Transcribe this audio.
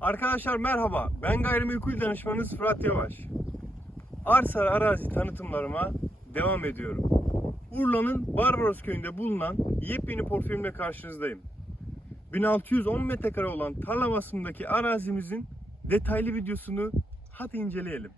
Arkadaşlar merhaba. Ben gayrimenkul danışmanınız Fırat Yavaş. Arsa arazi tanıtımlarıma devam ediyorum. Urla'nın Barbaros köyünde bulunan yepyeni portföyümle karşınızdayım. 1610 metrekare olan tarla vasfındaki arazimizin detaylı videosunu hadi inceleyelim.